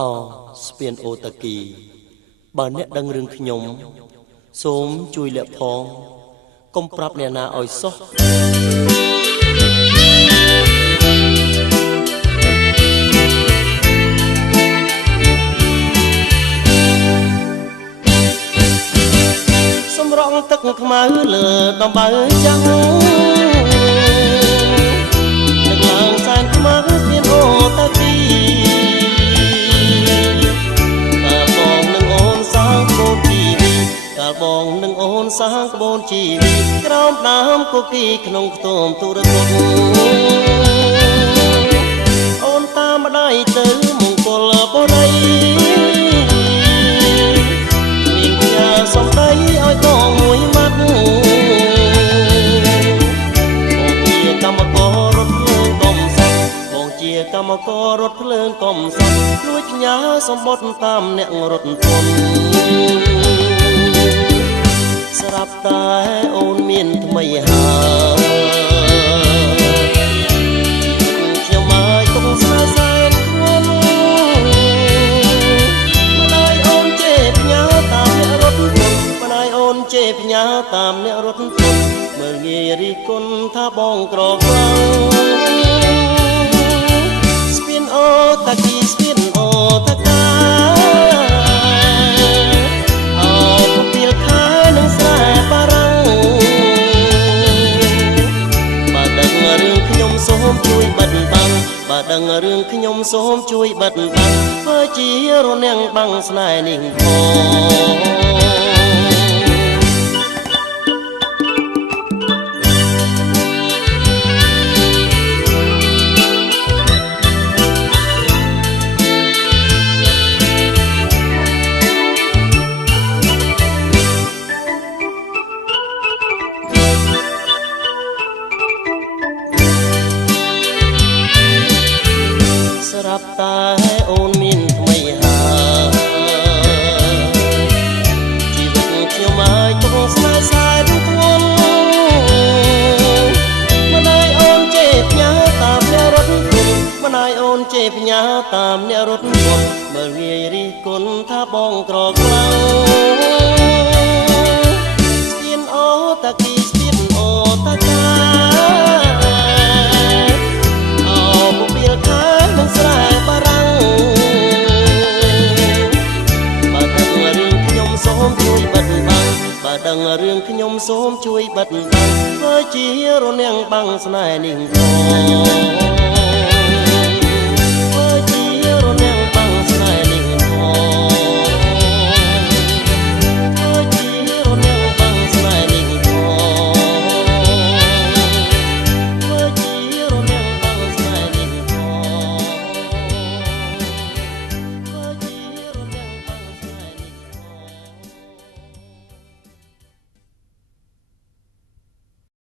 អោស្ពានអូតាគីបើអ្នកដឹងរឿងខ្ញុំសូមជួយលាក់ផងកុំប្រាប់អ្នកណាឲ្យសោះសម្រងទឹកខ្មៅលើដំបៅចាំងទឹកឡើងសែនខ្មៅស្ពានអូតាគីបងនឹងអូនសាងក្បូនជីវិតក្រោមដើមគគីក្នុងខ្ទមទុរគតអូនតាមម្ដាយទៅមង្គលបរិយមានផ្ញើសំដីឲ្យបងមួយម៉ាត់បងជាកម្មកររថភ្លើងកំសត់បងជាកម្មកររថភ្លើងកំសត់លួចផ្ញើសម្បត្តិតាមអ្នករថពន្ធស្រាប់តែអូនមានថ្មីហើយខ្ញុំមកទុកស្នេហ៍សែនធ្ងន់ម្ដាយអូនជេរផ្ញើតាមអ្នករត់ពុតម្ដាយអូនជេរផ្ញើតាមអ្នករត់ពុតមើលងាយរិះគន់ថាបងក្រខ្លាំងស្ពានអូតាគីស្ពានអូតាកាសូមជួយបិទបាំងបើដឹងរឿងខ្ញុំសូមជួយបិទបាំងធ្វើជារនាំងបាំងស្នេហ៍នេះស្រាប់តែអូនមានថ្មីហើយជីវិតខ្ញុំឲ្យទុកស្នេហ៍សែនធ្ងន់ម្ដាយអូនជេរផ្ញើតាមអ្នករត់ពុតម្ដាយអូនជេរផ្ញើតាមអ្នករត់ពុតមើលងាយរិះគន់ថាបងក្រខ្លាំងស្ពានអូតាគីស្ពានអូតាកាស្រែបារាំងបើដឹងរឿងខ្ញុំសូមជួយបិទបាំងបើដឹងរឿងខ្ញុំសូមជួយបិទបាំងធ្វើជារនាំងបាំងស្នេហ៍នេះផង